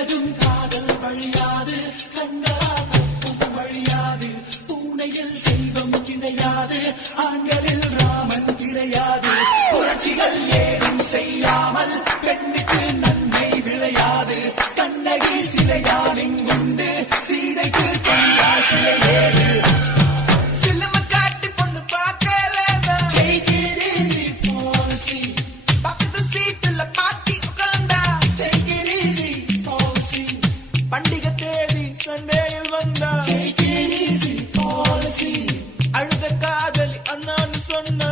கண்டதும் காதல் வழியாது, கண்டால் வழியாது, பூனையில் செல்வம் கிடையாது, ஆண்களில் ராமன் கிடையாது, புரட்சிகள் ஏதும் செய்யாமல் பெண்ணுக்கு நன்மை விளையாது, கண்ணகி சிலையான் இங்குண்டு, சீதைக்கு கண்டால் கிடையாது. பண்டிகை தேதி சண்டேயில் வந்தா அழுத காதலி அண்ணான்னு சொன்னா